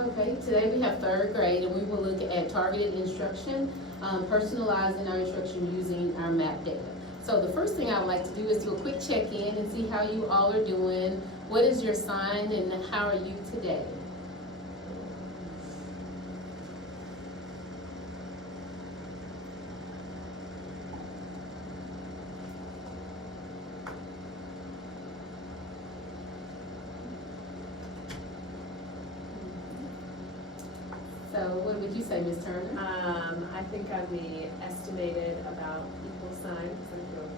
Okay, today we have third grade and we will look at targeted instruction, personalizing our instruction using our map data. So the first thing I would like to do is do a quick check-in and see how you all are doing. What is your sign and how are you today? So what would you say, Ms. Turner? I think I'm the estimated about equal sign, because I feel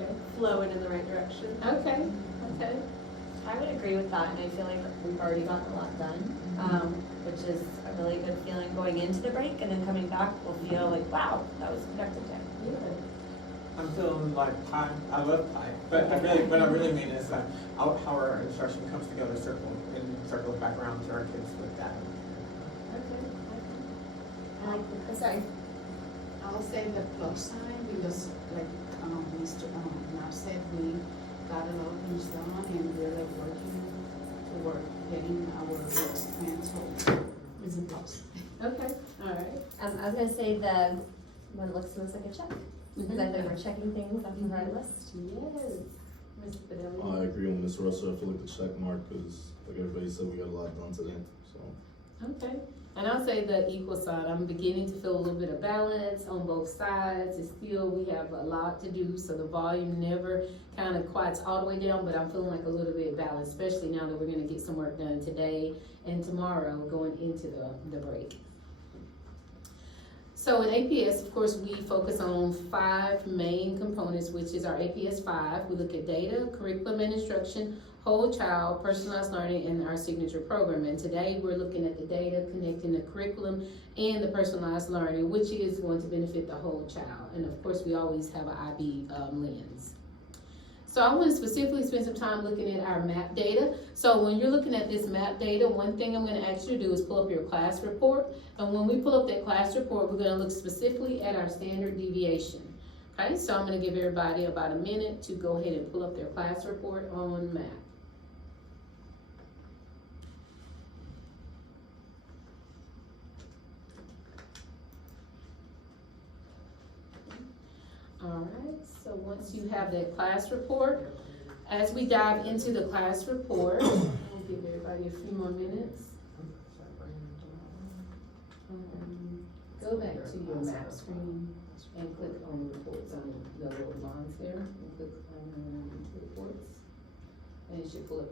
Okay. we're flowing in the right direction. Okay, okay. I would agree with that, and I feel like we've already gotten a lot done, which is a really good feeling going into the break, and then coming back, we'll feel like, wow, that was a productive day. I'm feeling like pie. I love pie, but what I really mean is that how our instruction comes together, circle back around to our kids with that. Sorry. I'll say the plus sign because like Mr. Matt said, we got a lot of things done and we're like working toward getting our books planned, so it's a plus. Okay, all right. I was gonna say what looks most like a check, because I think we're checking things off of our list. Yes. Ms. Fidelli? I agree with Ms. Russell. I feel like the check mark, because like everybody said, we got a lot done today, so. Okay, and I'll say the equal sign. I'm beginning to feel a little bit of balance on both sides. It's still, we have a lot to do, so the volume never kind of quiets all the way down, but I'm feeling like a little bit balanced, especially now that we're gonna get some work done today and tomorrow going into the break. So in APS, of course, we focus on 5 main components, which is our APS 5. We look at data, curriculum and instruction, whole child, personalized learning, and our signature program. And today we're looking at the data, connecting the curriculum and the personalized learning, which is going to benefit the whole child. And of course, we always have an IB lens. So I want to specifically spend some time looking at our map data. So when you're looking at this map data, one thing I'm going to ask you to do is pull up your class report. And when we pull up that class report, we're going to look specifically at our standard deviation. Okay, so I'm going to give everybody about a minute to go ahead and pull up their class report on map. All right, so once you have that class report, as we dive into the class report, we'll give everybody a few more minutes. Go back to your map screen and click on reports on the little lines there, and click on reports. And it should pull up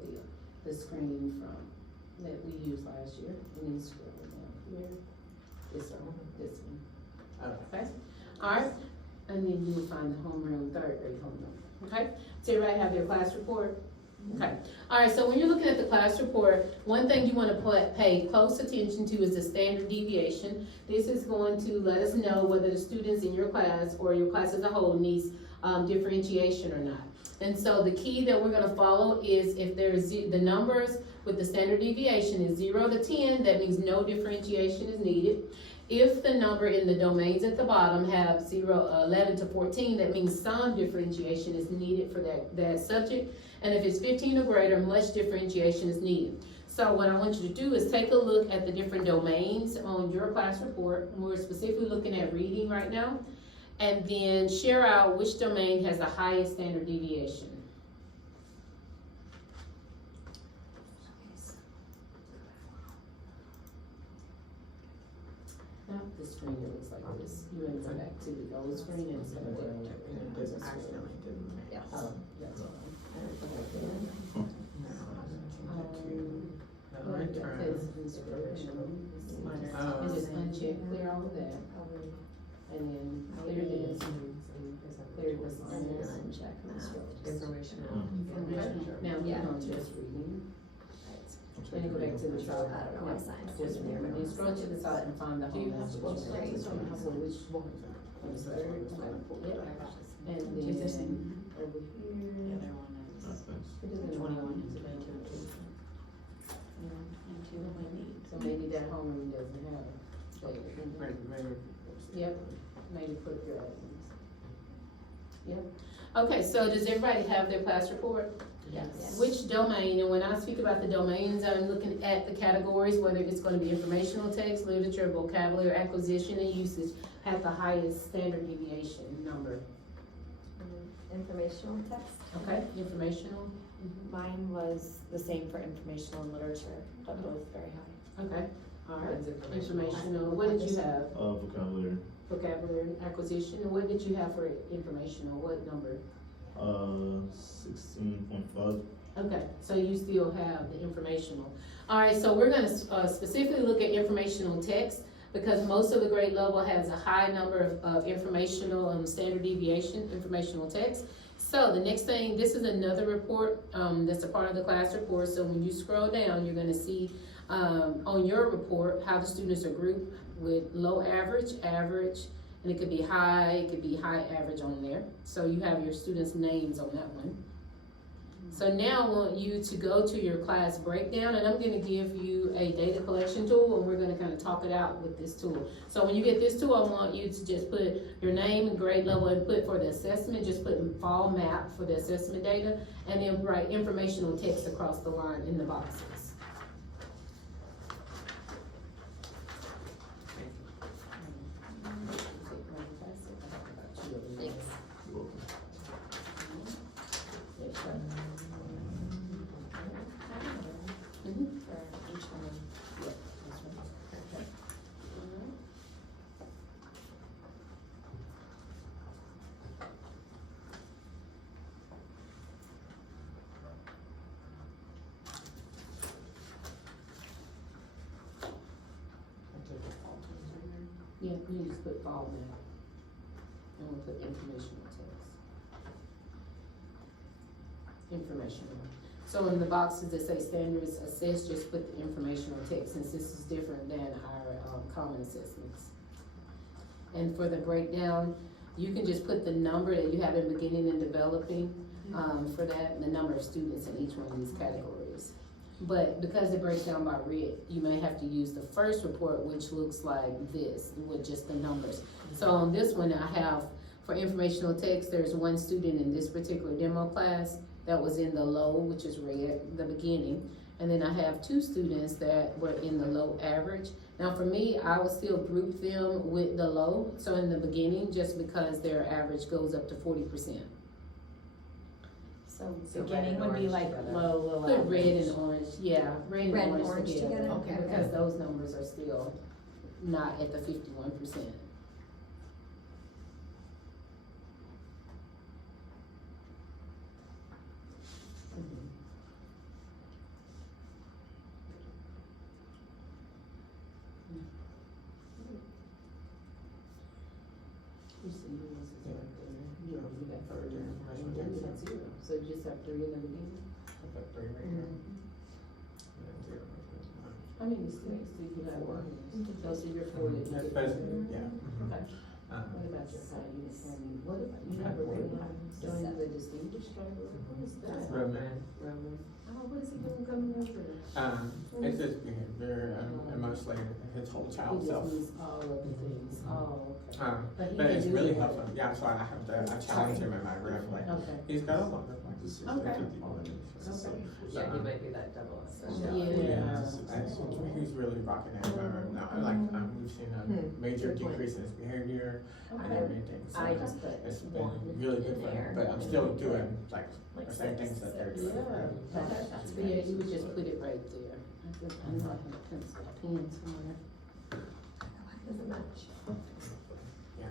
the screen from that we used last year. And then scroll down here, this one. Okay, all right. And then you will find the homeroom, third grade homeroom, okay? So everybody have their class report? Okay, all right, so when you're looking at the class report, one thing you wanna pay close attention to is the standard deviation. This is going to let us know whether the students in your class or your class as a whole needs differentiation or not. And so the key that we're gonna follow is if there's the numbers with the standard deviation is 0 to 10, that means no differentiation is needed. If the number in the domains at the bottom have 11 to 14, that means some differentiation is needed for that subject. And if it's 15 or greater, much differentiation is needed. So what I want you to do is take a look at the different domains on your class report. And we're specifically looking at reading right now. And then share out which domain has the highest standard deviation. Not the screen that looks like this. You're gonna go back to the gold screen and it's gonna go. It doesn't accidentally didn't. Yes. Oh, that's all. Right That turn. says inspiration. Oh. And just uncheck, clear all of that. And then clear this. Clear this on this. Uncheck that. Information. Now Yeah. move on to just reading. Then go back to the I chart. don't know my signs. Just remember, you scroll to the side and find the Do you home have message. both Right. sides or have one? Which one is that? Yep. And then over here. It doesn't want to. So maybe that homeroom doesn't have it. Maybe. Yep, maybe put your items. Yep. Okay, so does everybody have their class report? Yes. Which domain, and when I speak about the domains, I'm looking at the categories, whether it's gonna be informational text, literature, vocabulary, acquisition, and usage, have the highest standard deviation number, Informational text. okay? Informational, Mine was the same for informational and literature, they're both very high. okay, alright. Mine's informational. Informational, what did you have? Vocabulary, Vocabulary, acquisition, and what did you have for informational, what number? 16.5. Okay, so you still have the informational. Alright, so we're gonna specifically look at informational text, because most of the grade level has a high number of informational standard deviation, informational text. So the next thing, this is another report, that's a part of the class report, so when you scroll down, you're gonna see, on your report, how the students are grouped with low average, average, and it could be high average on there. So you have your students' names on that one. So now I want you to go to your class breakdown, and I'm gonna give you a data collection tool, and we're gonna kinda talk it out with this tool. So when you get this tool, I want you to just put your name and grade level and put for the assessment, just put in fall map for the assessment data, and then write informational text across the line in the boxes. Thanks. You're welcome. Mhm. For each one. Yeah, you just put fall map, and we'll put informational text. Informational. So in the boxes that say standards assessed, just put the informational text, since this is different than our, common assessments. And for the breakdown, you can just put the number that you have in beginning and developing, for that, and the number of students in each one of these categories. But because it breaks down by red, you may have to use the first report, which looks like this, with just the numbers. So on this one, I have, for informational text, there's one student in this particular demo class that was in the low, which is red, the beginning. And then I have two students that were in the low average. Now for me, I would still group them with the low, so in the beginning, just because their average goes up to 40%. So So beginning red and would be orange like together. low Put red average. and orange, yeah, red Red and and orange orange together. together? Okay. Because those numbers are still not at the 51%. You see yours is right there. Yeah, you got further information. You got zero, so you just have 3 in the beginning. I put 3 right here. And then 0 right there. How many students do you have? Four. Those are your 4 that you That's get. best, yeah. Okay. What about your high uniform? What about, you have a really high, join the distinguished driver? What is that? Roman. Roman. Oh, what is he doing coming over there? It's just behavior, and mostly his whole He child just self. needs all of the things, oh, okay. But he But can it's do really it. helpful, yeah, so I have to, I challenge him in my room, like, Okay. he's got a lot of like. This is Okay. 51. Yeah, he might be that double assessment. Yeah. He's really rocking it, now, like, we've seen a major Good point. decrease in his behavior and Okay. everything, so I just put it's one been really good in for there. him, but I'm still doing like Like the same six, things that they're six. doing. Yeah, okay, That's so yeah, you would just put it right there. I know I have a pencil, a pen somewhere. Doesn't match. Yeah.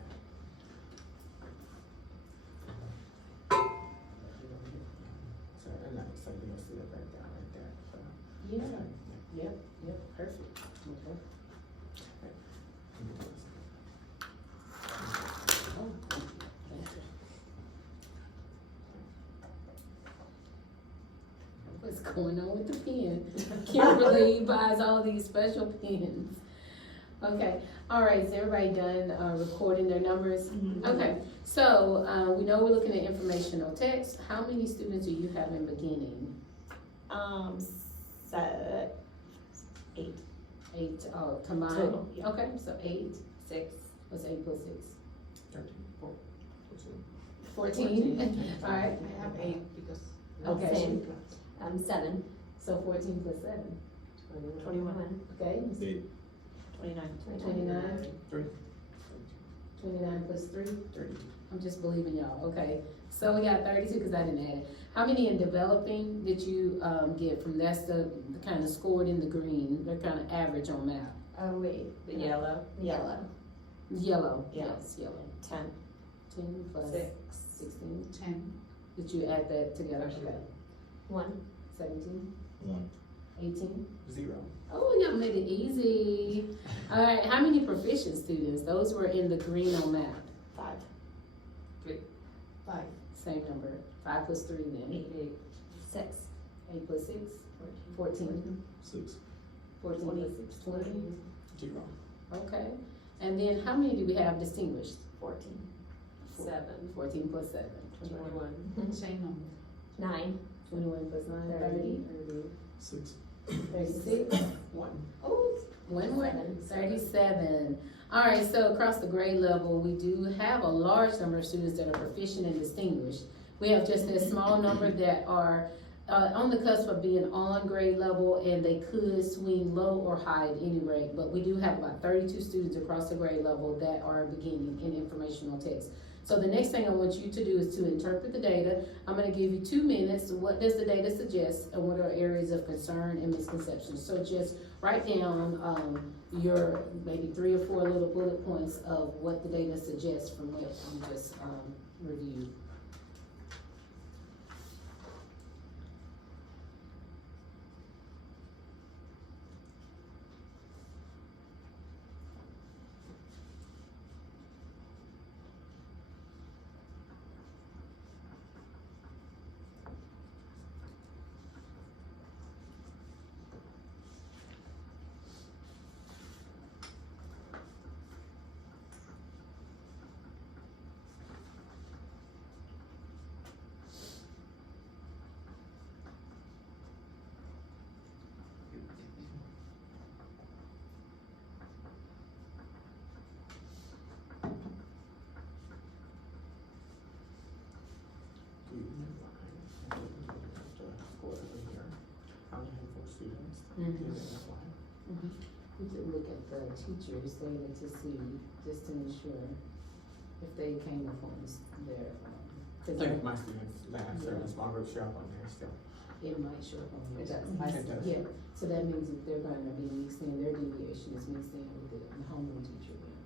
So, and then, so you'll see the breakdown right there, so. Yeah, yep, perfect, okay. Oh, thank you. What's going on with the pen? Kimberly buys all these special pens. Okay, all right, is everybody done, recording their numbers? Okay, so, we know we're looking at informational text. How many students do you have in beginning? So, 8. 8, combined? Total, yeah. Okay, so 8, 6. what's 8 plus 6? 13. 14? All right, I have 8 because Okay. Same. 7, So 14 plus 7, 21, okay? 8. 29. 29, Three. 29 plus 3? 30. I'm just believing y'all, okay. So we got 32, because I didn't add it. How many in developing did you, get from, that's the kind of scored in the green, they're kind of average on math? Oh, wait, The yellow. yellow, Yellow, Yeah. yes, yellow. 10. 10 plus 16, 10. did you add that together? Actually, Okay. 1. 17, 1. 18? 0. Oh, y'all made it easy. All right, how many proficient students? Those were in the green on math. 5. 5. Same number. 5 plus 3 then. 8. 6. 8 plus 6? 14. 6. 14 plus 6, 20. 0. Okay. And then how many do we have distinguished? 14. 7. 14 plus 7. 21. Same number. 9. 21 plus 9, 30. 6. 36. 1. Oh, 37. All right, so across the grade level, we do have a large number of students that are proficient and distinguished. We have just a small number that are on the cusp of being on grade level, and they could swing low or high at any rate. But we do have about 32 students across the grade level that are beginning in informational text. So the next thing I want you to do is to interpret the data. I'm gonna give you 2 minutes. What does the data suggest, and what are areas of concern and misconceptions? So just write down your maybe 3 or 4 little bullet points of what the data suggests from what you just reviewed. Do you know why? Score over here. How many handful of students? Do you know why? We could look at the teachers' data to see, just to ensure if they came upon their, I think my students that serve in small groups show up on there still. it might show up on It yours. does. It does. Yeah, so that means if they're gonna be mixed in, their deviation is mixed in with the homeroom teacher then.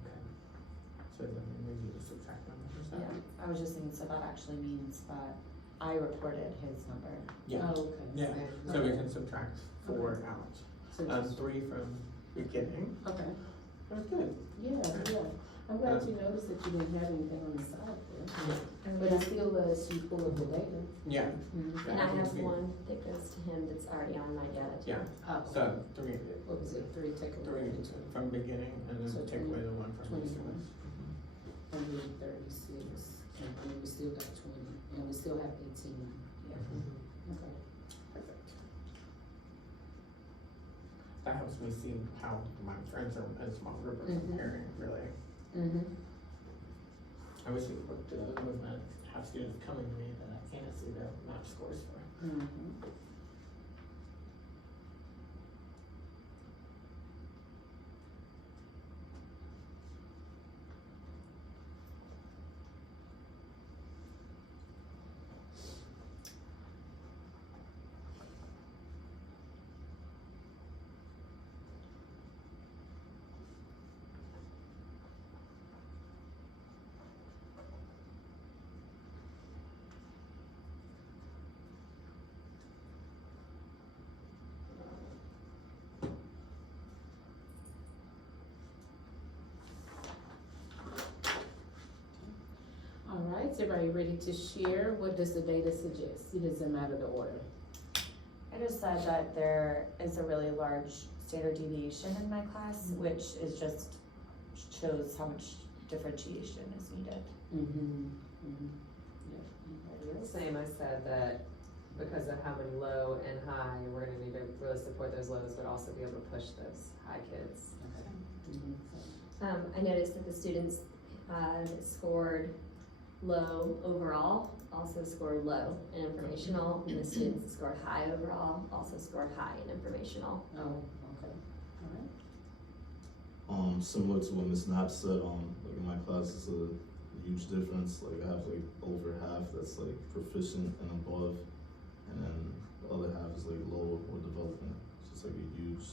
Okay. So then we need to subtract numbers or Yeah, something? I was just thinking, so that actually means that I reported his number. Yeah. Oh, okay. Yeah, so we can subtract 4 out. So just, 3 from beginning. okay, That's good. yeah, yeah. I'm glad you noticed that you didn't have anything on the side there. But it still lets you pull up the data. Yeah. Mhm. And I can have see. one that goes to him that's already on my data too. Yeah, Oh, so 3, what was it, 3 take away? 3 from beginning and then So take away the 1 from the 21. students. 136, and then we still got 20, and we still have 18. Yeah. Okay. Perfect. That helps me see how my friends are in a small group are Mhm. comparing, really. Mm-hmm. I wish it would movement have students coming to me that I can't see their match scores for. Mm-hmm. All right, is everybody ready to share? What does the data suggest? It doesn't matter the order. I just said that there is a really large standard deviation in my class, which is just shows how much differentiation is needed. Mm-hmm. Mm-hmm. Yeah. Anybody else? Same, I said that because of how many low and high, we're gonna need to really support those lows, but also be able to push those high kids. Okay. Mhm. I noticed that the students that scored low overall also scored low in informational, and the students that scored high overall also scored high in informational. Oh, okay, alright. Similar to what Ms. Knapp said, like in my class, it's a huge difference. Like I have like over half that's like proficient and above, and then the other half is like low or developing. So it's like a huge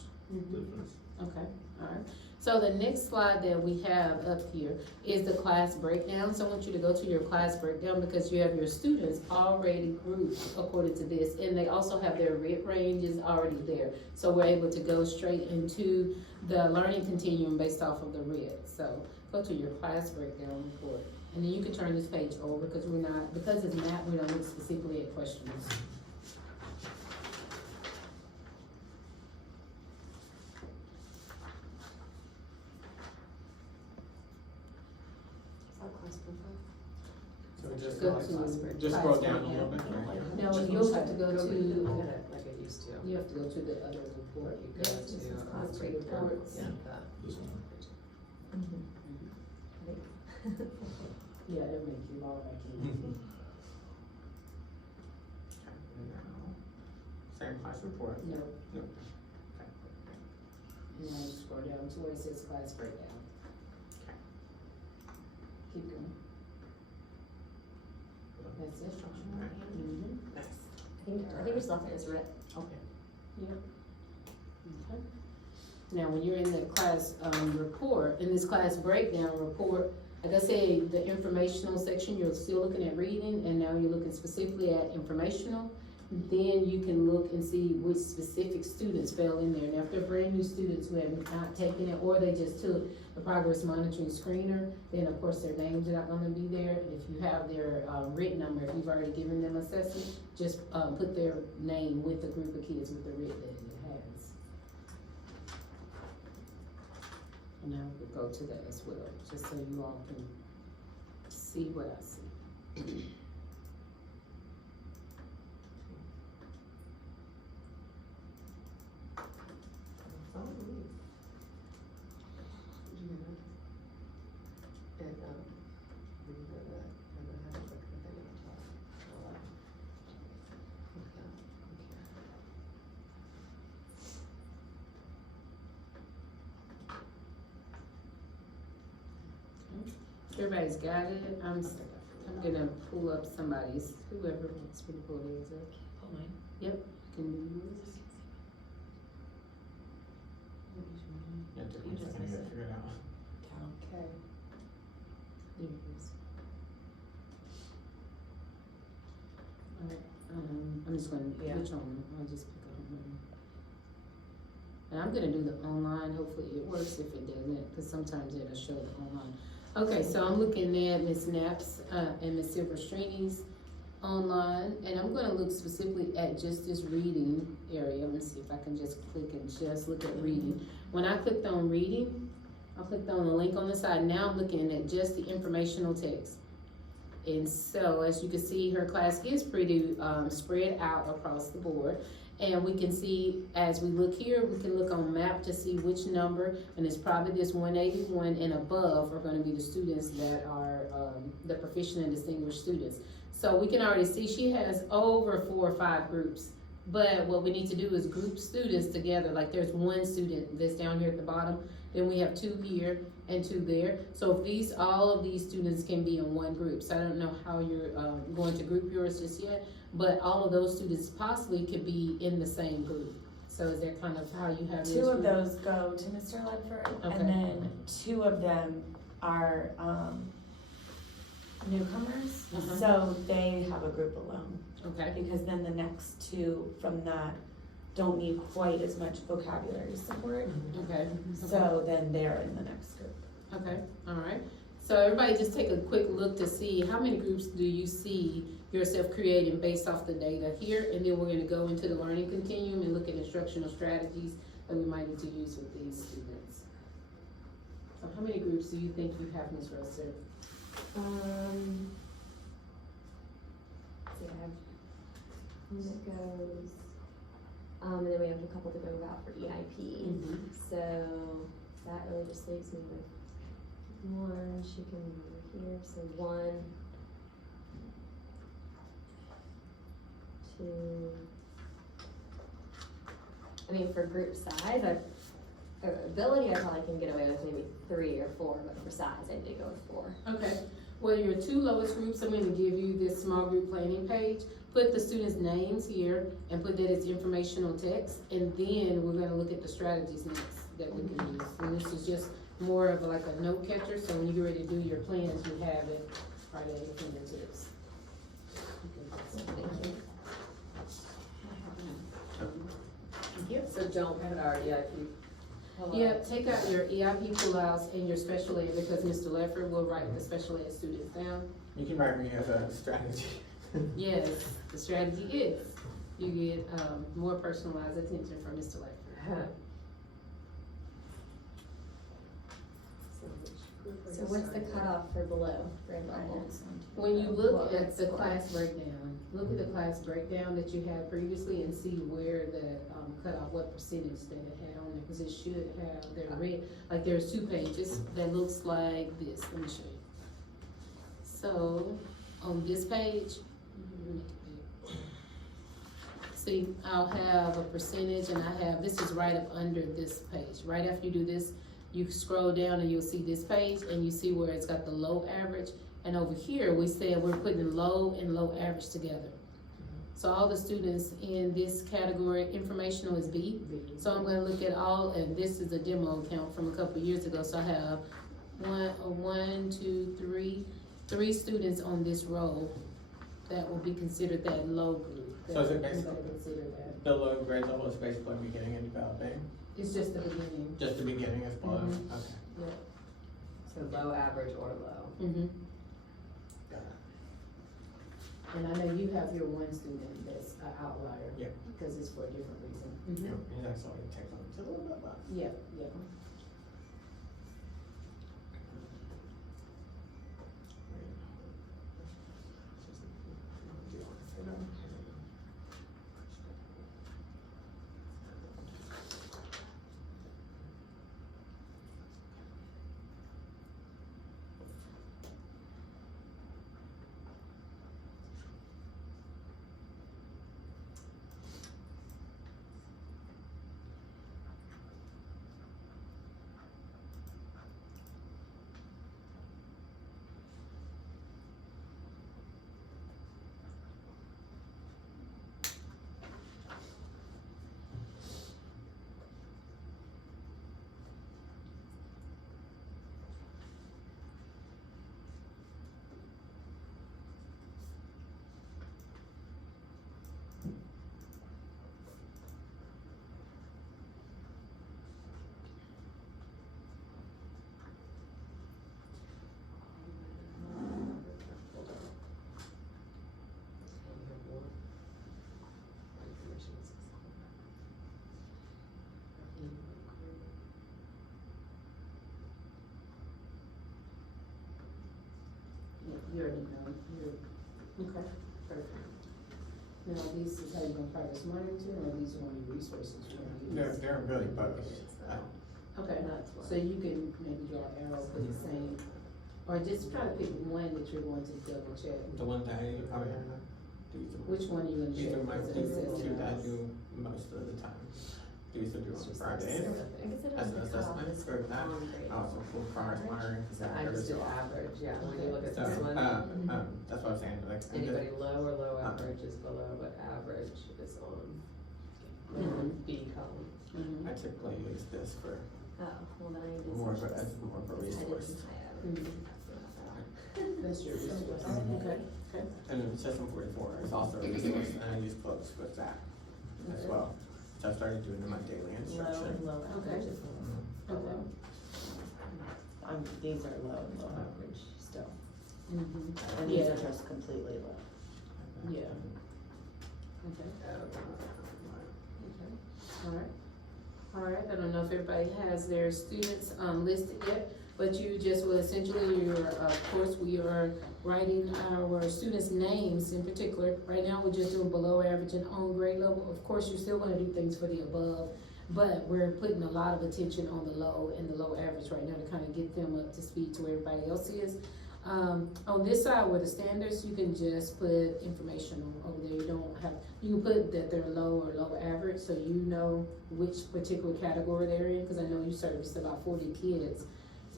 difference. Okay, alright. So the next slide that we have up here is the class breakdown. So I want you to go to your class breakdown because you have your students already grouped according to this. And they also have their rate ranges already there. So we're able to go straight into the learning continuum based off of the red. So go to your class breakdown report. And then you can turn this page over because because it's math, we don't look specifically at questions. So just Go go like, to just scroll down a little bit. No, you'll have to go to, Like it used to. you have to go to the other report. You go to, class to breakdown. reports. yeah, that. This one. Yeah, it'll make you log back in. Same class report. No, Nope. and now you scroll down to where it says class breakdown. Keep going. That's it. Mhm. Nice. I think we're still there, is it? Okay. Yep. Okay. Now, when you're in the class, report, in this class breakdown report, like I said, the informational section, you're still looking at reading, and now you're looking specifically at informational. Then you can look and see which specific students fell in there. Now, if they're brand new students who have not taken it, or they just took the progress monitoring screener, then of course their names are not gonna be there. If you have their, written number, if you've already given them assessment, just, put their name with the group of kids with the writ that it has. And now we'll go to that as well, just so you all can see what I see. Everybody's got it. I'm gonna pull up somebody's, whoever wants me to pull theirs up. Pull mine. Yep, can you use this? Yeah, took me a second to get it figured out. Okay. There it is. Alright, I'm just gonna, Yeah. which one? I'll just pick up one. And I'm gonna do the online, hopefully it works. If it doesn't, cause sometimes it'll show the online. Okay, so I'm looking at Ms. Knapp's, and Ms. Silverstrini's online, and I'm gonna look specifically at just this reading area. Let me see if I can just click and just look at reading. When I clicked on reading, I clicked on the link on the side. Now I'm looking at just the informational text. And so, as you can see, her class is pretty, spread out across the board. And we can see, as we look here, we can look on map to see which number, and it's probably this 181 and above are gonna be the students that are, the proficient and distinguished students. So we can already see she has over 4 or 5 groups. But what we need to do is group students together, like there's one student that's down here at the bottom, then we have 2 here and 2 there. So if all of these students can be in one group, so I don't know how you're, going to group yours just yet, but all of those students possibly could be in the same group. So is that kind of how you have yours? 2 of those go to Mr. Ledford, Okay. and then 2 of them are, newcomers, Uh-huh. so they have a group alone. Okay, Because then the next 2 from that don't need quite as much vocabulary support, okay. so then they're in the next group. Okay, alright. So everybody just take a quick look to see how many groups do you see yourself creating based off the data here, and then we're gonna go into the learning continuum and look at instructional strategies that we might need to use with these students. So how many groups do you think you have, Ms. Russell? See, I have one that goes, and then we have a couple to go out for EIP. So that really just leaves me with one. She can move over here. So 1, I mean, for group size, ability, I probably can get away with maybe 3 or 4, but for size, I need to go with 4. Okay, well, your 2 lowest groups, I'm gonna give you this small group planning page. Put the students' names here and put that as informational text, and then we're gonna look at the strategies next that we can use. And this is just more of like a note catcher, so when you get ready to do your plans, you have it right at your fingertips. Thank you. Thank you. So don't put our EIP. Hello. Yeah, take out your EIP pullouts and your special ed, because Mr. Lefford will write the special ed students down. You can write me as a strategy. Yes, the strategy is, you get, more personalized attention from Mr. Lefford. So what's the cutoff for below grade level? When you look What at grade the score? class breakdown, look at the class breakdown that you had previously and see where the, cutoff, what percentage that it had on there, cause it should have, they're red, like there's 2 pages that looks like this, let me show you. So, on this page, see, I'll have a percentage and I have, this is right up under this page, right after you do this, you scroll down and you'll see this page and you see where it's got the low average. And over here, we said we're putting low and low average together. So all the students in this category, informational is B. So I'm gonna look at all, and this is a demo account from a couple of years ago, so I have three students on this row that will be considered that low group. So is it that I'm basically- gonna consider that. The low grade level is basically beginning and developing, It's just the beginning. just the beginning is below, Mhm. okay. Yeah. So low, average, or low. Mm-hmm. Got it. And I know you have your one student that's an outlier. Yeah. Because it's for a different reason. Yeah, and that's all it takes on, it's a little bit less. Yeah, yeah. Yeah, you already know, okay, perfect. Now, these is how you're gonna practice monitoring, or these are only resources you're gonna use? They're really both. Okay, so you can maybe draw an arrow, put the same, or just try to pick one that you're going to double check. The ones that I probably have, these are. Which one are you gonna These check? are my, Is it these are the two that I assessment? do most of the time. These are due on Fridays. I guess I don't As an think cutoff assessment is for that, on grade also level. full progress monitoring. So I just did average, yeah, when you look at So, this one, that's what I'm saying, like. I'm anybody just- low or low average is below, but average is on B column. Mhm. I typically use this for Oh, well then I need to. more of switch a, this. as more of a I did resource. some high average. Mhm. That's your resource, okay, okay. And then System 44 is also a resource, and I use books with that as well. So I started doing it in my daily instruction. Low Okay. average is low. Okay. These are low and low average still, Mhm. and these Yeah. are just completely low. Yeah. Okay. Alright. Alright, I don't know if everybody has their students, listed yet, but you just will essentially, of course, we are writing our students' names in particular. Right now, we're just doing below average and on grade level. Of course, you're still gonna do things for the above, but we're putting a lot of attention on the low and the low average right now to kind of get them up to speed to where everybody else is. On this side where the standards, you can just put information over there, you don't have, you can put that they're low or low average, so you know which particular category they're in, cause I know you serviced about 40 kids.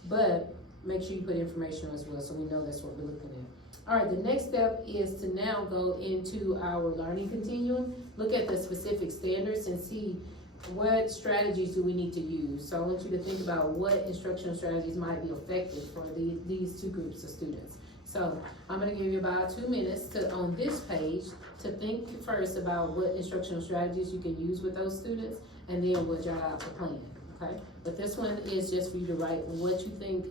But make sure you put information as well, so we know that's what we're looking at. Alright, the next step is to now go into our learning continuum, look at the specific standards and see what strategies do we need to use. So I want you to think about what instructional strategies might be effective for these two groups of students. So I'm gonna give you about 2 minutes to, on this page, to think first about what instructional strategies you can use with those students, and then we'll draw out the plan, okay? But this one is just for you to write what you think,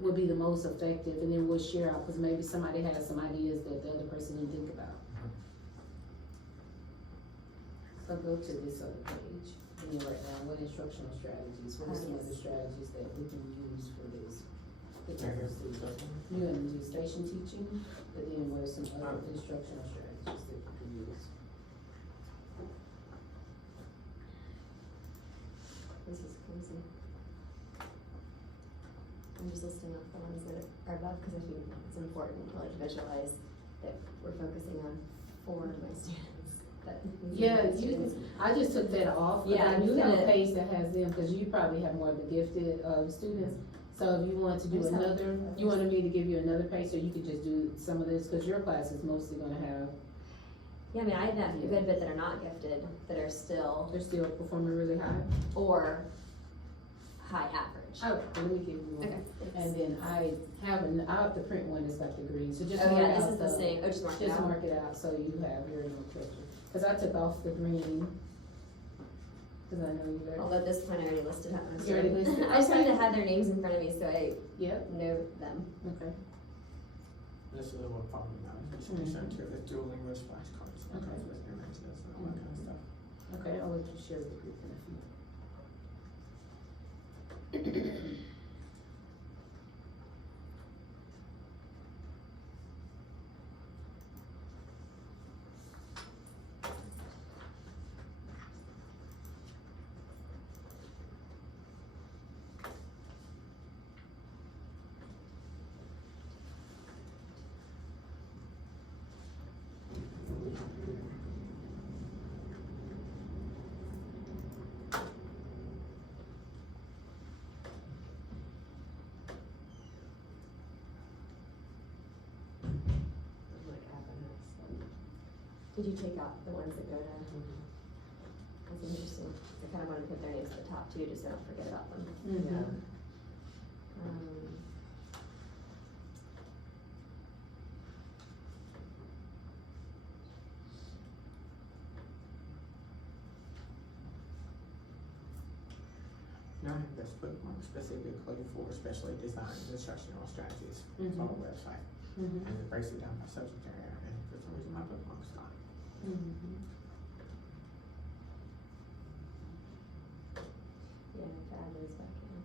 would be the most effective, and then we'll share out, cause maybe somebody has some ideas that the other person didn't think about. So go to this other page, and then write down what instructional strategies, what are some of the strategies that we can use for this particular student. You're gonna do station teaching, but then what are some other instructional strategies that we can use? This is crazy. I'm just listing off the ones that are above, cause I think it's important to like visualize that we're focusing on for my students. That Yeah, I just took that off, but Yeah, I do have a gonna- page that has them, cause you probably have more of the gifted, students. So if you want to do Just have- another, you wanted me to give you another page, so you could just do some of this, cause your class is mostly gonna have, Yeah, I mean, I have a good bit that are not gifted, that are still, they're still performing really high. or high average. Oh, let me give you one. Okay. And then I have the print one that's got the green, so just Oh mark yeah, this out is the same, oh, just mark it Just out. mark it out so you have your nomenclature. Cause I took off the green. Cause I know you better. Although at this point I already listed how many. You already listed? I just wanted Okay. to have their names in front of me so I Yep, know them. okay. This is what following now, it's concerned too, the dual language flashcards, and Okay. with images and all that kind of stuff. Okay, I'll let you share with the group in a few. Like happiness. Did you take out the ones that go to, that's interesting. I kinda wanted to put their names at the top too, just so I don't forget about them. Yeah. Um, Now I have this bookmark specifically for specially designed instructional strategies. It's on the website, Mm-hmm. and it breaks it down by subject area, and for some reason my bookmark's gone. Mm-hmm. yeah, I have to add those back in.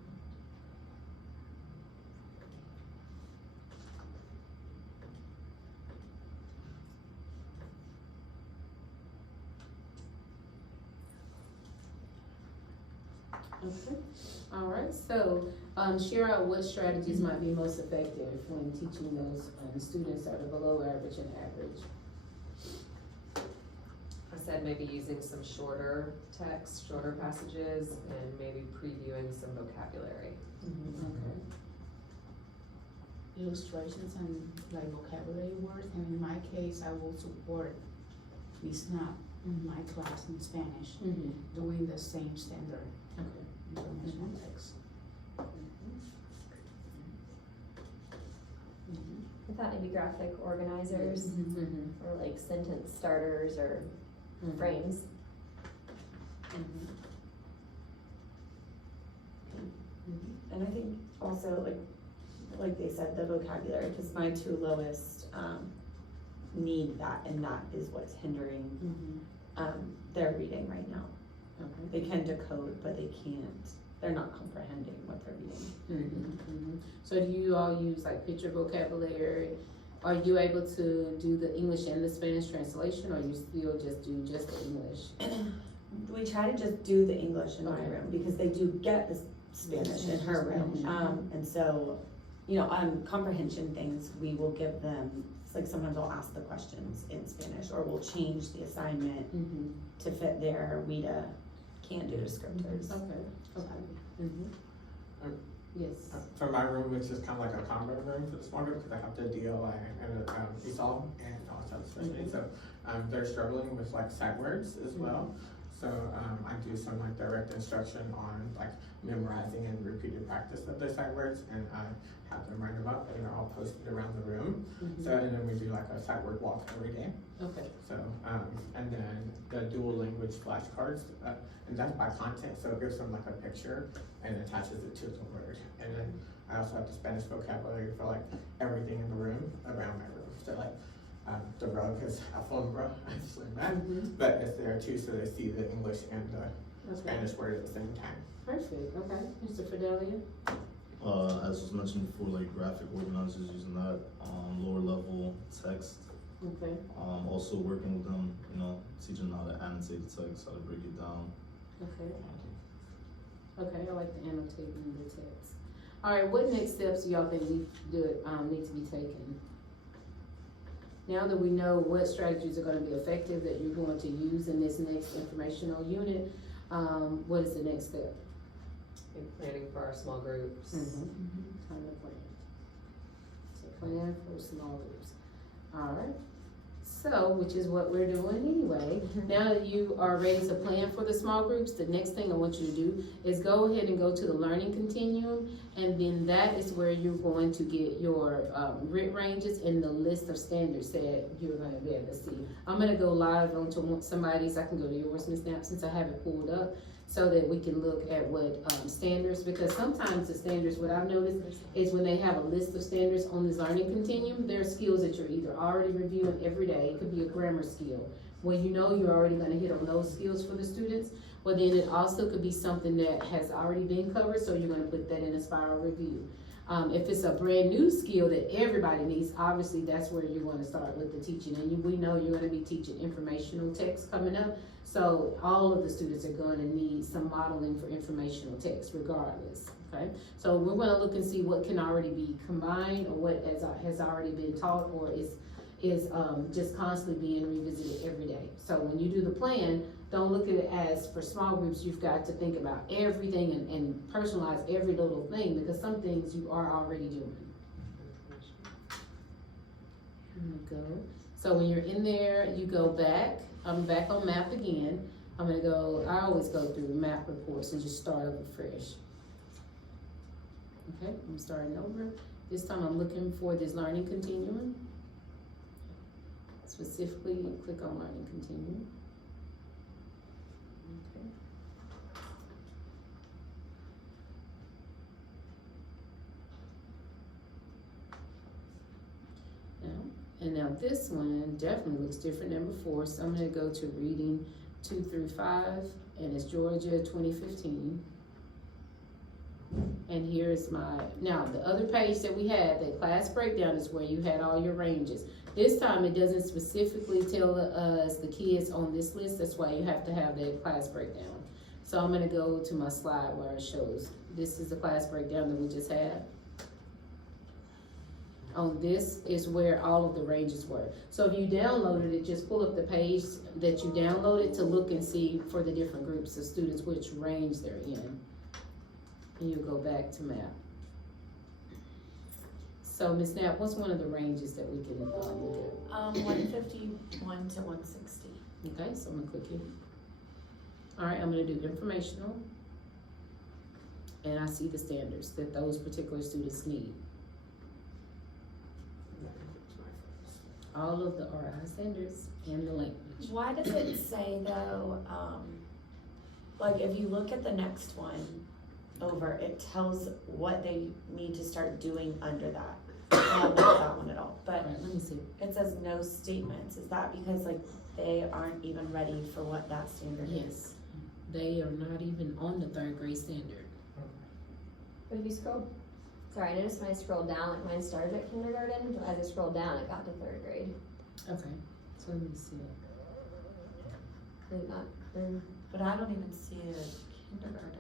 Okay, alright, so, share out what strategies might be most effective when teaching those, students that are below average and average. I said maybe using some shorter text, shorter passages, and maybe previewing some vocabulary. Okay. Illustrations and like vocabulary words, and in my case, I will support Miss Knapp in my class in Spanish, Mm-hmm. doing the same standard Okay. informational text. I thought maybe graphic organizers, Mm-hmm. or like sentence starters, or Mm-hmm. frames. And I think also, like they said, the vocabulary, cause my two lowest, need that, and that is what's hindering, their reading right now. Okay. They can decode, but they're not comprehending what they're reading. So do you all use like picture vocabulary? Are you able to do the English and the Spanish translation, or you still just do just the English? We try to just do the English in my Okay. room, because they do get the Spanish in her room, and so you know, on comprehension things, we will give them, it's like sometimes I'll ask the questions in Spanish, or we'll change the assignment Mm-hmm. to fit their WIDA can-do descriptors. Okay, okay. Mm-hmm. Um, Yes. For my room, it's just kind of like a combo room for the small group, because I have the DOI and ESOL and all this other special needs. So, they're struggling with like sight words as well. So, I do some like direct instruction on like memorizing and repeated practice of the sight words, and I have them write them up, and they're all posted around the room. Mhm. So, and then we do like a sight word walk every day. Okay. So, and then the dual language flashcards, and that's by content, so it gives them like a picture and attaches it to the word. And then I also have the Spanish vocabulary for like everything in the room, around my room. So like, the rug is alfombra, actually, Mhm. but it's there too, so they see the English and the Okay. Spanish word at the same time. Perfect, okay. Mr. Fidelia? As was mentioned before, like graphic organizers using that, lower level text. Okay. Also working with them, you know, teaching them how to annotate the text, how to break it down. Okay. Okay, I like the annotating the text. All right, what next steps do y'all think need to be taken? Now that we know what strategies are gonna be effective that you're going to use in this next informational unit, what is the next step? In planning for our small groups. Time to plan. So plan for small groups. All right. So, which is what we're doing anyway. Now that you are ready to plan for the small groups, the next thing I want you to do is go ahead and go to the learning continuum, and then that is where you're going to get your RIT ranges and the list of standards that you're gonna be able to see. I'm gonna go live onto somebody's, I can go to yours, Ms. Knapp, since I have it pulled up, so that we can look at what standards, because sometimes the standards, what I've noticed is when they have a list of standards on this learning continuum, there are skills that you're either already reviewing every day. It could be a grammar skill, where you know you're already gonna hit on those skills for the students. But then it also could be something that has already been covered, so you're gonna put that in a spiral review. If it's a brand new skill that everybody needs, obviously that's where you're gonna start with the teaching. And we know you're gonna be teaching informational text coming up, so all of the students are gonna need some modeling for informational text regardless, okay? So we're gonna look and see what can already be combined, or what has already been taught, or is just constantly being revisited every day. So when you do the plan, don't look at it as for small groups, you've got to think about everything and personalize every little thing, because some things you are already doing. Here we go. So when you're in there, you go back. I'm back on map again. I always go through map reports and just start over fresh. Okay, I'm starting over. This time I'm looking for this learning continuum. Specifically, click on learning continuum. Okay. Now this one definitely looks different than before, so I'm gonna go to reading 2 through 5, and it's Georgia 2015. And here's now the other page that we had, that class breakdown, is where you had all your ranges. This time it doesn't specifically tell us the kids on this list, that's why you have to have that class breakdown. So I'm gonna go to my slide where it shows, this is the class breakdown that we just had. On this is where all of the ranges were. So if you downloaded it, just pull up the page that you downloaded to look and see for the different groups of students which range they're in. And you go back to map. So Ms. Knapp, what's one of the ranges that we can look at? 151 to 160. Okay, so I'm gonna click here. All right, I'm gonna do informational. And I see the standards that those particular students need. All of the RI standards and the language. Why does it say though, like if you look at the next one over, it tells what they need to start doing under that. I don't know that one at all, All but right, let me see. it says no statements. Is that because like they aren't even ready for what that standard is? Yes, they are not even on the 3rd grade standard. But if you scroll, sorry, I noticed when I scrolled down, like mine started at kindergarten, but as I scrolled down, it got to 3rd grade. Okay, so let me see. Maybe not. But I don't even see a kindergarten.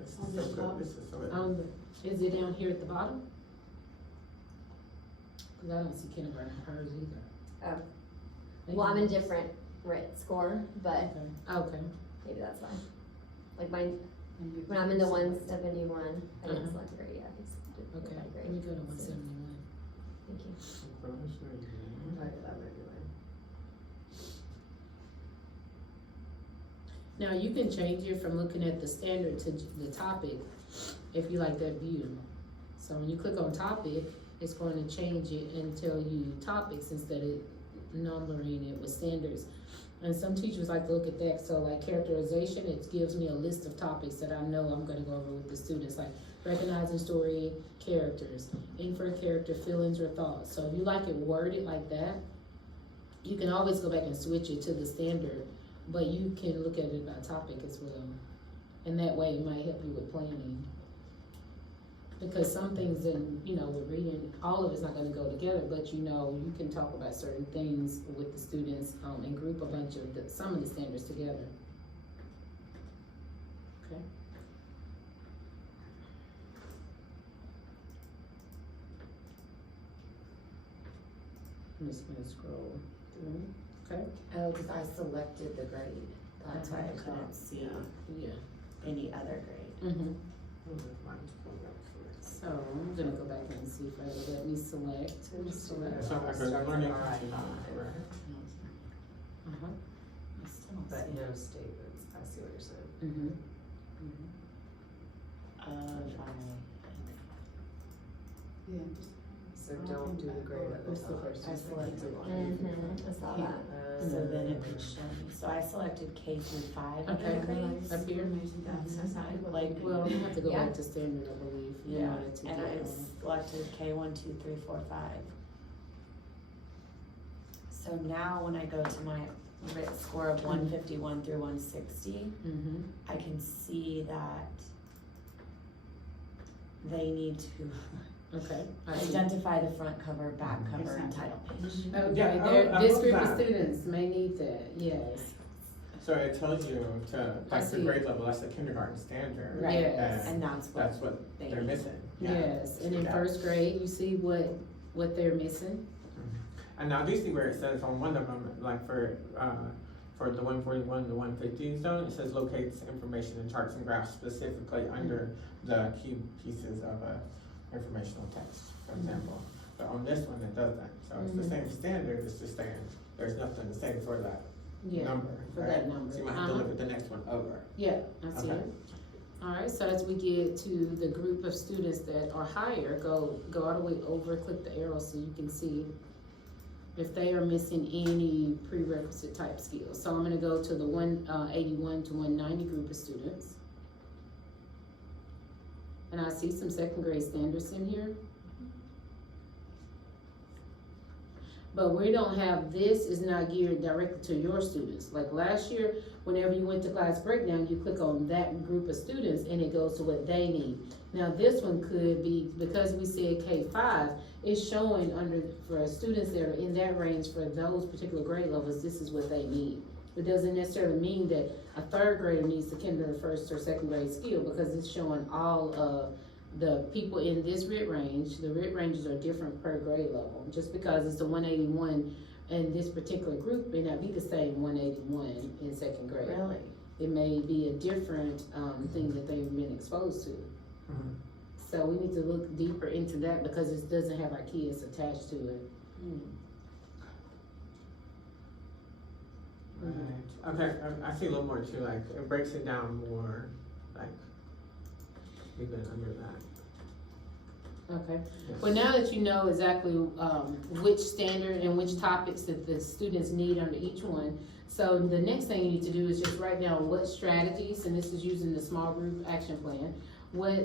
This is so good, this is so good. Is it down here at the bottom? Cause I don't see kindergarten hers either. Oh. Well, I'm in different score, but Okay, maybe that's why. Like mine, when I'm in the 171, I didn't select grade yet. I just did okay, my let grade. me go to 171. Thank you. That might be mine. Now, you can change it from looking at the standard to the topic, if you like that view. So when you click on topic, it's going to change it and tell you topics instead of numbering it with standards. And some teachers like to look at that, so like characterization, it gives me a list of topics that I know I'm gonna go over with the students, like recognizing story characters, infer character feelings or thoughts. So if you like it worded like that, you can always go back and switch it to the standard, but you can look at it by topic as well. And that way it might help you with planning. Because some things in, with reading, all of it's not gonna go together, but you can talk about certain things with the students, and group a bunch of some of the standards together. Okay. I'm just gonna scroll through, okay? Oh, cause I selected the grade, that's why I couldn't see Yeah. any other grade. Mm-hmm. So I'm gonna go back and see if it'll let me select. Select. So like a learning. Uh-huh. But no statements, I see what you're saying. Mm-hmm. Yeah. So don't do the grade at the What's the top. first I selected Mm-hmm, I saw that. So then it would show me, so I selected K through 5 Okay. other grades. Up here? Like, Well, you have to go Yeah. back to standard, I believe. in yeah, order to and get I on. selected K 1, 2, 3, 4, 5. So now when I go to my RIT score of 151 through 160, Mhm. I can see that they need to Okay. I see. identify the front cover, back cover, and title page. Okay, Yeah, I this love group of that. students may need that, yes. So it tells you to, I like the see. grade level, that's the kindergarten standard. Right, Yes. and that's what That's what they they're need. missing. Yeah. Yes, and in Yeah. first grade, you see what they're missing. And now do you see where it says on one of them, like for the 141, the 150 zone, it says locates information in charts and graphs specifically under the key pieces of informational text, for example. But on this one, it doesn't. So it's the same standard, it's just saying there's nothing to say for that Yeah, number, for right? that number. So you might have to Uh-huh. look at the next one over. Yeah, I see Okay. it. All right, so as we get to the group of students that are higher, go all the way over, click the arrow so you can see if they are missing any prerequisite type skills. So I'm gonna go to the 181 to 190 group of students. And I see some second grade standards in here. But we don't have, this is not geared directly to your students. Like last year, whenever you went to class breakdown, you click on that group of students and it goes to what they need. Now this one could be, because we said K5, it's showing for students that are in that range for those particular grade levels, this is what they need. It doesn't necessarily mean that a third grader needs the kindergarten first or second grade skill, because it's showing all of the people in this RIT range. The RIT ranges are different per grade level. Just because it's the 181 in this particular group may not be the same 181 in second grade. Really? It may be a different thing that they've been exposed to. Mhm. So we need to look deeper into that because it doesn't have our kids attached to it. Right. Okay, I see a little more too, like, it breaks it down more, like, even under that. Okay. Yes. Well, now that you know exactly which standard and which topics that the students need under each one, so the next thing you need to do is just write down what strategies, and this is using the small group action plan, what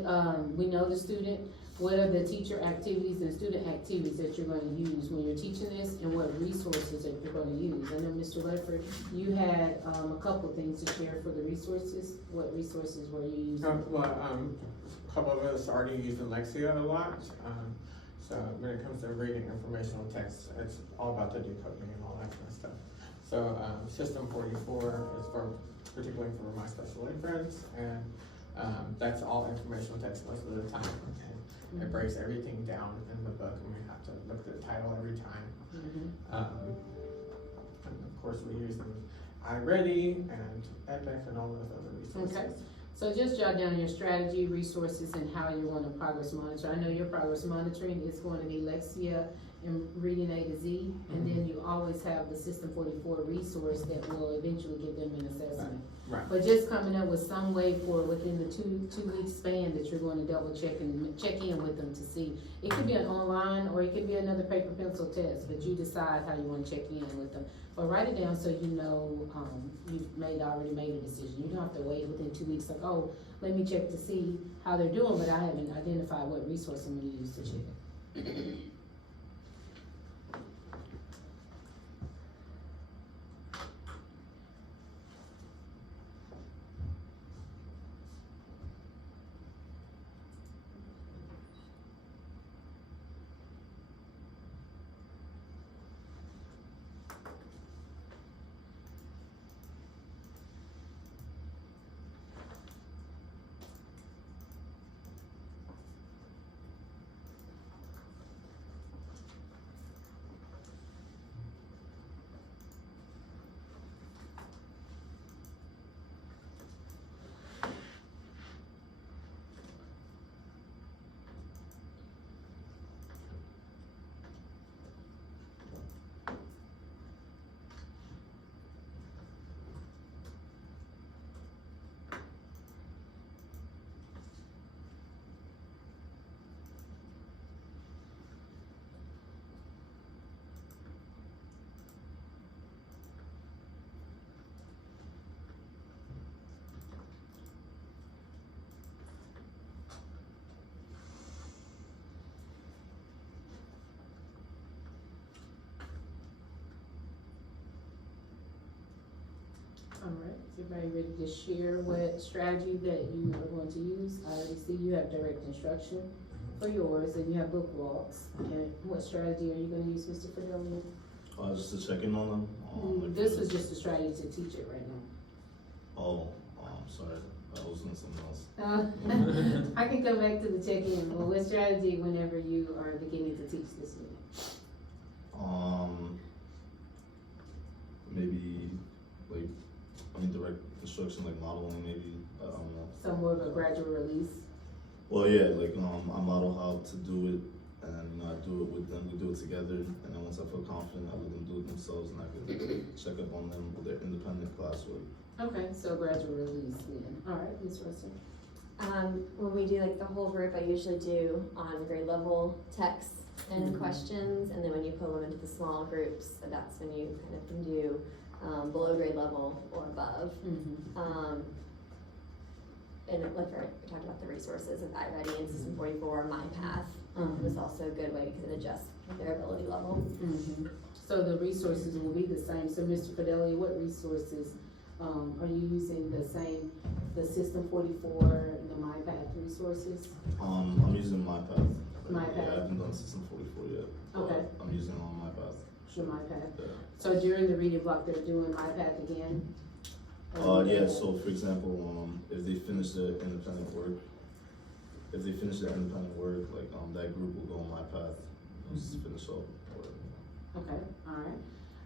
we know the student, what are the teacher activities and student activities that you're going to use when you're teaching this, and what resources that you're going to use. I know Mr. Ledford, you had a couple things to share for the resources. What resources were you using? A couple of us already using Lexia a lot. So when it comes to reading informational text, it's all about the decoding and all that kind of stuff. So System 44 is particularly for my special ed friends, and That's all informational text most of the time, and it breaks everything down in the book, and we have to look at the title every time. And of course, we use them iReady and Epic and all those other resources. Okay. So just jot down your strategy, resources, and how you're gonna progress monitor. I know your progress monitoring is going to be Lexia and reading A to Z, and then you always have the System 44 resource that will eventually give them an assessment. Right. But just coming up with some way for within the two week span that you're going to double check and check in with them to see. It could be an online or it could be another paper pencil test, but you decide how you wanna check in with them. But write it down so you know, you've already made a decision. You don't have to wait within 2 weeks, like, oh, let me check to see how they're doing, but I haven't identified what resource I'm gonna use to check. All right, is everybody ready to share what strategy that you are going to use? I already see you have direct instruction for yours, and you have book walks. And what strategy are you gonna use, Mr. Fidelia? Just to check in on them. Like This was just a strategy to teach it right now. Oh, sorry, I was doing something else. I can come back to the check-in. Well, what strategy whenever you are beginning to teach this unit? Maybe like, direct instruction, like modeling, maybe, I don't know. Some more of a gradual release? Well, yeah, like, I model how to do it, and, I do it with them, we do it together, and then once I feel confident, I let them do it themselves, and I can check up on them with their independent classwork. Okay, so gradual release then. All right, Ms. Russell? When we do like the whole group, I usually do on grade level texts and questions, and then when you pull them into the small groups, that's when you kind of can do below grade level or above. And like we talked about the resources of iReady and System 44, MyPath is also a good way to adjust their ability level. So the resources will be the same. So Mr. Fidelia, what resources, are you using the same, the System 44, the MyPath resources? I'm using MyPath. MyPath. Yeah, I haven't done System 44 yet. Okay. I'm using MyPath. The MyPath. Yeah. So during the reading block, they're doing MyPath again? Yeah, so for example, if they finish their independent work, like, that group will go on MyPath, just finish up, or. Okay,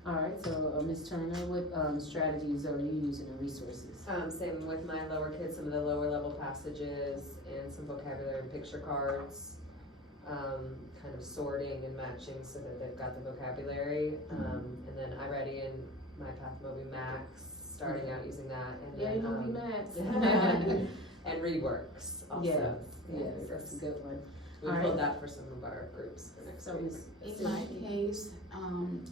all right, so, Ms. Turner, what, strategies are you using and resources? Same with my lower kids, some of the lower level passages and some vocabulary and picture cards. Kind of sorting and matching so that they've got the vocabulary. And then iReady and MyPath Moby Max, starting out using that. And Yeah, then, Moby Max. and ReadWorks also. Yes, that's a good one. We All pulled right. that for some of our groups for next So week. Ms. In my case,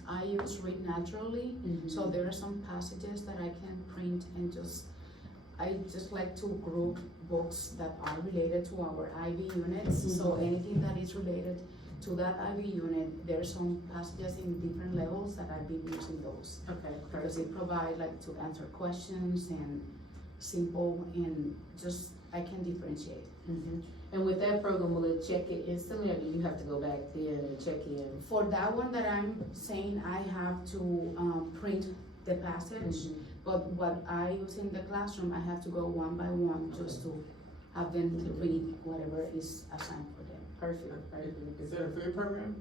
I use Read Naturally, so there are some passages that I can print and I just like to group books that are related to our IB units. So anything that is related to that IB unit, there are some passages in different levels that I've been using those. Okay, Because it provide like to answer questions and simple and just, I can differentiate. And with that program, will it check it instantly, or do you have to go back there and check in? For that one that I'm saying, I have to print the passage, but what I use in the classroom, I have to go one by one just to have them to read whatever is assigned for them. Perfect, perfect. Is it a food program?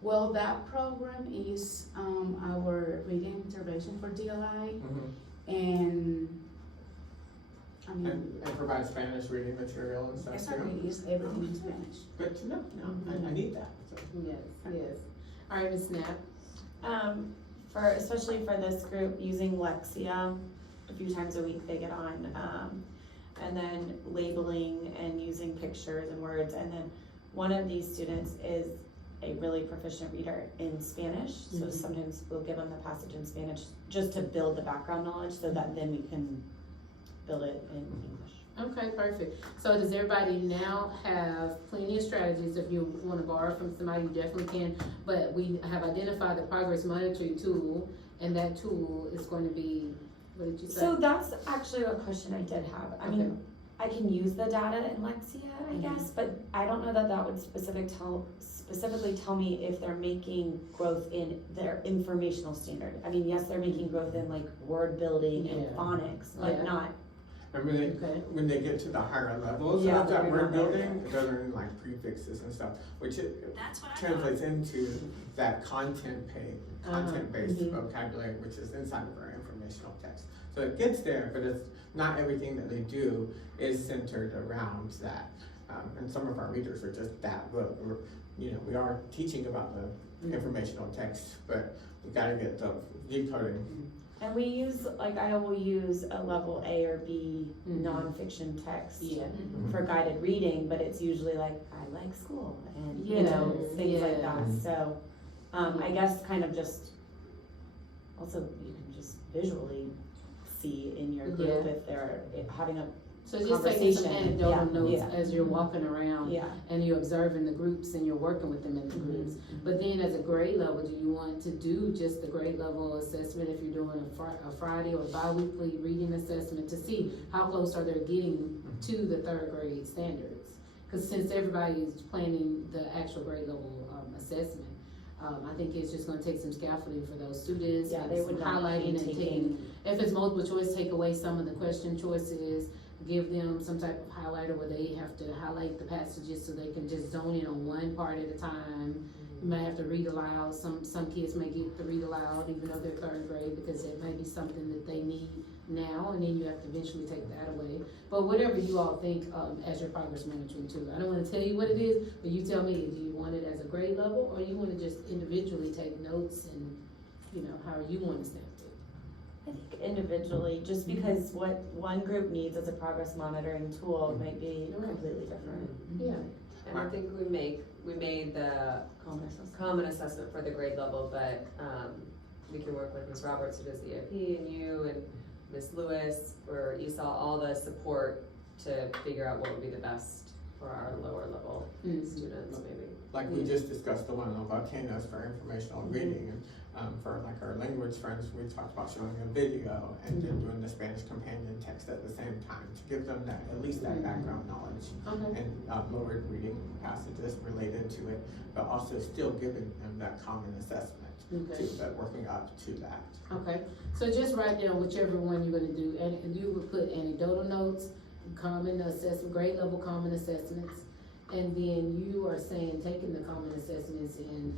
Well, that program is, our reading intervention for DLI, and, I mean, And provide Spanish reading material and stuff exactly, too? it's everything in Spanish. Good to know, I need that, so. Yes, yes. All right, Ms. Knapp. Especially for this group, using Lexia, a few times a week they get on, and then labeling and using pictures and words, and then one of these students is a really proficient reader in Spanish, so sometimes we'll give them the passage in Spanish just to build the background knowledge, so that then we can build it in English. Okay, perfect. So does everybody now have plenty of strategies? If you wanna borrow from somebody, you definitely can. But we have identified the progress monitoring tool, and that tool is going to be, what did you say? So that's actually a question I did have. I mean, I can use the data in Lexia, I guess, but I don't know that that would specifically tell me if they're making growth in their informational standard. I mean, yes, they're making growth in like word building and Yeah. phonics, like Yeah. not, And Okay. when they get to the higher levels Yeah, of that they're word not there building, they're learning like prefixes and stuff, which it translates into that content-based mhm. vocabulary, which is inside of our informational text. So it gets there, but it's not everything that they do is centered around that. And some of our readers are just that good. We are teaching about the informational text, but we gotta get the decoding. and we use, like, I will use a level A or B nonfiction text Yeah. for guided reading, but it's usually like, I like school, and, you know, Yes, things like that, yes. so, I guess kind of just, also, you can just visually see in your group Yeah. if they're having a, So just taking some Conversation. anecdotal Yeah, notes yeah. as you're walking around yeah. and you're observing the groups and you're working with them in the groups. But then as a grade level, do you want to do just the grade level assessment if you're doing a Friday or bi-weekly reading assessment to see how close are they getting to the third grade standards? Cause since everybody is planning the actual grade level, assessment, I think it's just gonna take some scaffolding for those students. Yeah, and they some would not highlighting be and taking, if it's multiple choice, take away some of the question choices, give them some type of highlighter where they have to highlight the passages so they can just zone in on one part at a time. You might have to read aloud, some kids may get to read aloud even though they're third grade because it may be something that they need now, and then you have to eventually take that away. But whatever you all think, as your progress monitoring tool, I don't wanna tell you what it is, but you tell me, do you want it as a grade level, or you wanna just individually take notes and, how you wanna snap it? I think individually, just because what one group needs as a progress monitoring tool might be completely different. Yeah. And I think we made the Common assessment. common assessment for the grade level, but, we can work with Ms. Roberts, who does the EIP, and you, and Ms. Lewis, or Esau, all the support to figure out what would be the best for our lower level students, maybe. Like we just discussed the one on volcanoes for informational reading, and for like our language friends, we talked about showing a video and then doing the Spanish companion text at the same time to give them that, at least that background knowledge Okay. and lowered reading passages related to it, but also still giving them that common assessment Okay. to that, working up to that. Okay, so just write down whichever one you're gonna do, and you would put anecdotal notes, common assessment, grade level common assessments, and then you are saying, taking the common assessments and,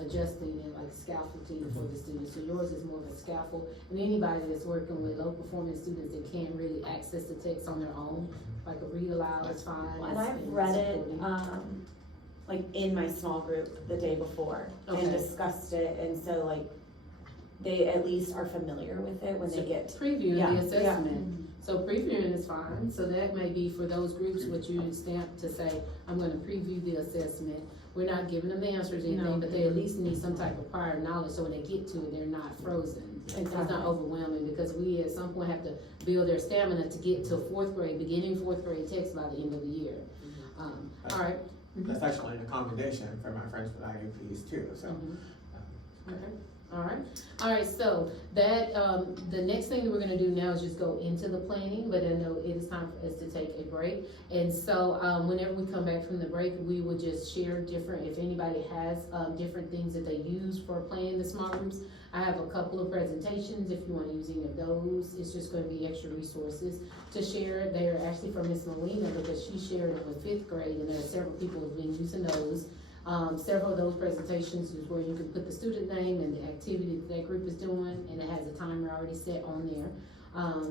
adjusting it like scaffolding for the students. So yours is more of a scaffold, and anybody that's working with low performing students that can't really access the text on their own, like a read aloud is fine. And I've it's read it, supporting. like in my small group the day before Okay. and discussed it, and so like, they at least are familiar with it when they get. Previewing Yeah, the yeah. assessment. So previewing is fine, so that may be for those groups what you stamp to say, I'm gonna preview the assessment. We're not giving them the answers or No. anything, but they at least need some type of prior knowledge, so when they get to it, they're not frozen. It's Exactly. not overwhelming, because we at some point have to build their stamina to get to beginning fourth grade text by the end of the year. Alright. That's actually an accommodation for my friends with IEPs too, so. Mhm. Okay. Alright, so that, the next thing that we're gonna do now is just go into the planning, but I know it is time for us to take a break. And so, whenever we come back from the break, we will just share different, if anybody has, different things that they use for planning the small groups. I have a couple of presentations, if you wanna use any of those, it's just gonna be extra resources to share. They're actually from Miss Molina, because she shared it with 5th grade, and there are several people who've been using those. Several of those presentations is where you can put the student name and the activity that group is doing, and it has a timer already set on there.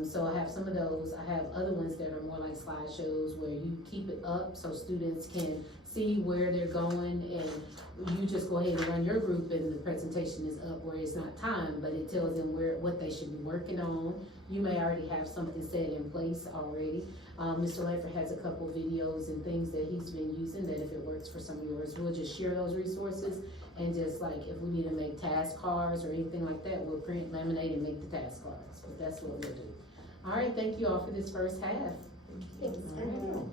So I have some of those. I have other ones that are more like slideshows where you keep it up so students can see where they're going, and you just go ahead and run your group and the presentation is up where it's not timed, but it tells them what they should be working on. You may already have something set in place already. Mr. Ledford has a couple videos and things that he's been using that if it works for some of yours, we'll just share those resources, and just like if we need to make task cards or anything like that, we'll print, laminate, and make the task cards, but that's what we'll do. All right, thank you all for this first half. Thanks. All right.